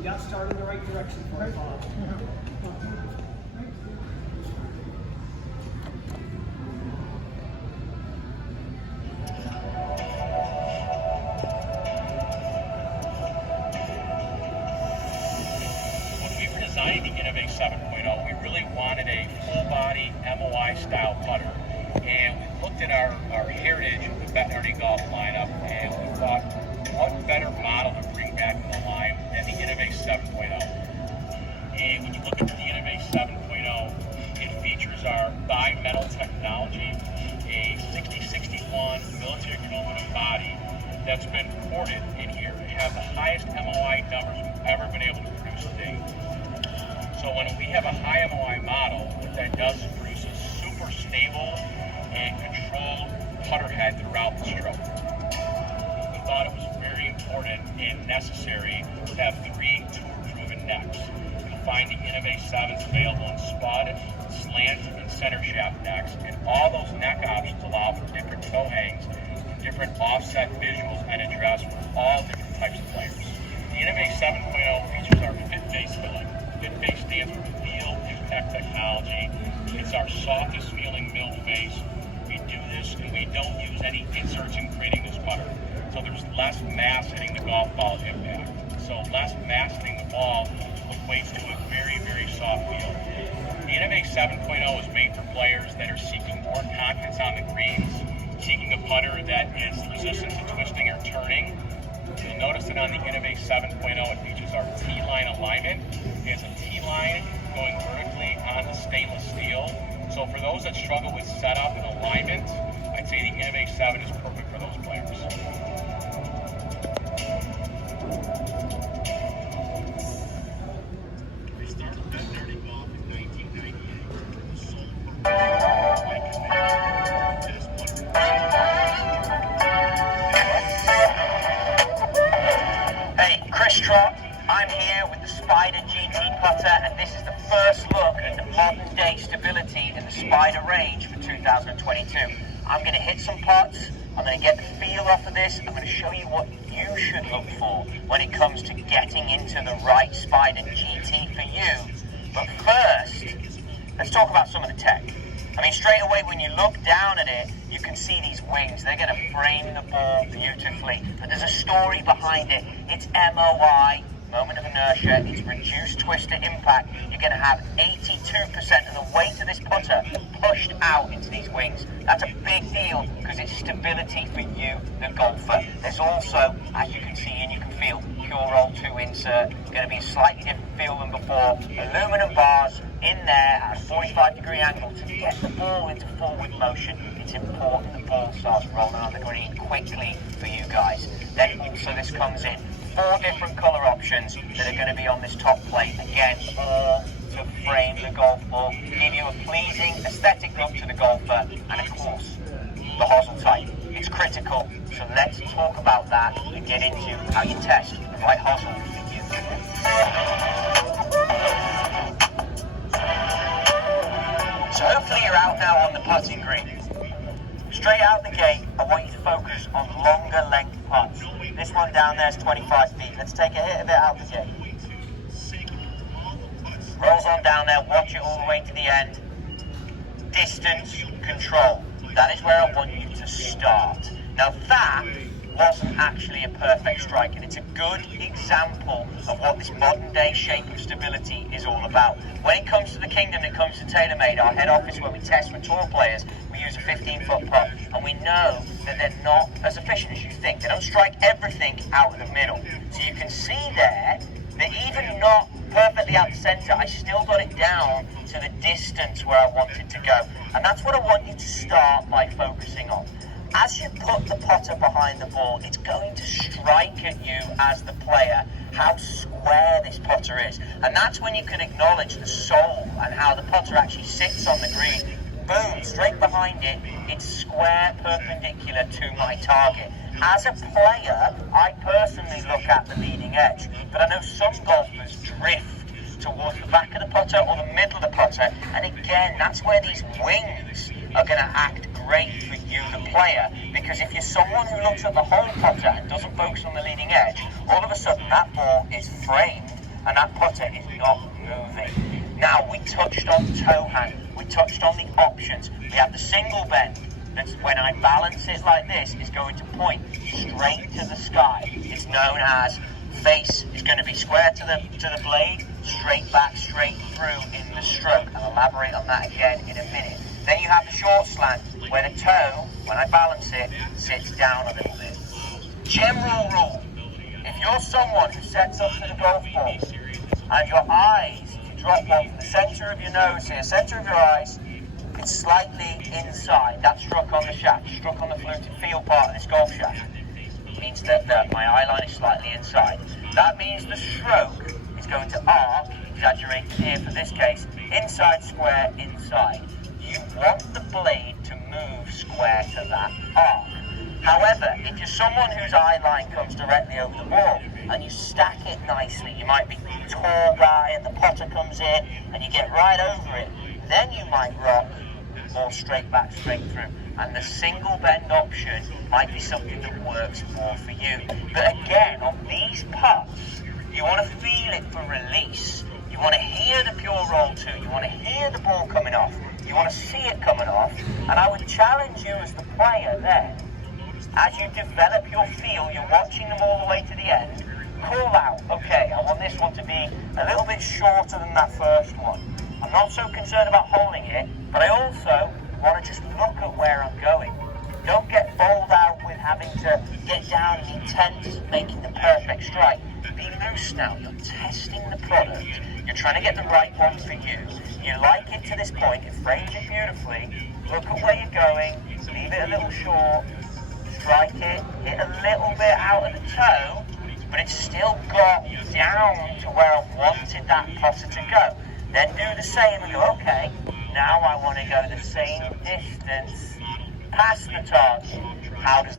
You got started in the right direction for it, Bob. When we were designing the Innovate 7.0, we really wanted a full-body MOI style putter. And we looked at our heritage of the veterinary golf lineup, and we thought, what better model to bring back in the line than the Innovate 7.0? And when you look at the Innovate 7.0, it features our bi-metal technology, a 6061 military aluminum body that's been ported in here to have the highest MOI numbers we've ever been able to produce to date. So when we have a high MOI model, what that does is produce a super stable and controlled putter head throughout the stroke. We thought it was very important and necessary to have 3 tour-proven necks. You'll find the Innovate 7s available in spud, slant, and center shaft necks, and all those neck options allow for different toe hangs, different offset visuals, and address for all different types of players. The Innovate 7.0 features our Fit Base filling. Fit Base stands for Feel Impact Technology. It's our softest feeling mill face. We do this and we don't use any inserts in creating this putter. So there's less mass hitting the golf ball at impact. So less mass hitting the ball equates to a very, very soft feel. The Innovate 7.0 is made for players that are seeking more confidence on the greens, seeking a putter that is resistant to twisting or turning. You'll notice that on the Innovate 7.0 it features our T-line alignment. It has a T-line going vertically on the stainless steel. So for those that struggle with setup and alignment, I'd say the Innovate 7 is perfect for those players. I started veterinary golf in 1998. The sole purpose Hey, Chris Trott. I'm here with the Spider GT putter, and this is the first look at the modern day stability in the Spider range for 2022. I'm going to hit some putts, I'm going to get the feel off of this, I'm going to show you what you should look for when it comes to getting into the right Spider GT for you. But first, let's talk about some of the tech. I mean, straight away when you look down at it, you can see these wings. They're going to frame the ball beautifully. But there's a story behind it. It's MOI moment of inertia, it's reduced twister impact. You're going to have 82% of the weight of this putter pushed out into these wings. That's a big deal because it's stability for you, the golfer. There's also, as you can see and you can feel, Pure Roll 2 insert. Going to be a slightly different feel than before. Aluminum bars in there at a 45-degree angle to get the ball into forward motion. It's important the ball starts rolling on the green quickly for you guys. Then also this comes in 4 different colour options that are going to be on this top plate. Again, all to frame the golf ball, give you a pleasing aesthetic look to the golfer, and of course, the hosel type. It's critical, so let's talk about that and get into how you test the right hosel for you. So hopefully you're out now on the putting green. Straight out the gate, I want you to focus on longer length putts. This one down there is 25 feet. Let's take a hit of it out the gate. Rolls on down there, watch it all the way to the end. Distance control. That is where I want you to start. Now that wasn't actually a perfect strike, and it's a good example of what this modern day shape of stability is all about. When it comes to the Kingdom, it comes to TaylorMade, our head office where we test for tour players, we use a 15-foot putt, and we know that they're not as efficient as you think. They don't strike everything out of the middle. So you can see there that even not perfectly out the centre, I still got it down to the distance where I wanted to go. And that's what I want you to start by focusing on. As you put the putter behind the ball, it's going to strike at you as the player how square this putter is. And that's when you can acknowledge the soul and how the putter actually sits on the green. Boom, straight behind it, it's square perpendicular to my target. As a player, I personally look at the leading edge, but I know some golfers drift towards the back of the putter or the middle of the putter, and again, that's where these wings are going to act great for you, the player, because if you're someone who looks at the whole putter and doesn't focus on the leading edge, all of a sudden that ball is framed and that putter is not moving. Now, we touched on toe hand, we touched on the options. We have the single bend. That's when I balance it like this, it's going to point straight to the sky. It's known as face is going to be square to the blade, straight back, straight through in the stroke. I'll elaborate on that again in a minute. Then you have the short slant, where the toe, when I balance it, sits down a little bit. General rule, if you're someone who sets up to the golf ball, and your eyes, if you drop one from the centre of your nose here, centre of your eyes, it's slightly inside. That's struck on the shaft, struck on the fluted field part of this golf shaft. It means that my eye line is slightly inside. That means the stroke is going to arc, exaggerated here for this case, inside square, inside. You want the blade to move square to that arc. However, if you're someone whose eye line comes directly over the ball and you stack it nicely, you might be a tall guy and the putter comes in and you get right over it, then you might rock more straight back, straight through. And the single bend option might be something that works more for you. But again, on these putts, you want to feel it for release. You want to hear the Pure Roll 2. You want to hear the ball coming off. You want to see it coming off. And I would challenge you as the player then, as you develop your feel, you're watching them all the way to the end, call out, okay, I want this one to be a little bit shorter than that first one. I'm not so concerned about holding it, but I also want to just look at where I'm going. Don't get bowled out with having to get down and intense, making the perfect strike. Be loose now. You're testing the product. You're trying to get the right one for you. You like it to this point. It frames it beautifully. Look at where you're going. Leave it a little short. Strike it. Hit a little bit out of the toe, but it's still got down to where I wanted that putter to go. Then do the same and go, okay, now I want to go the same distance past the target. How does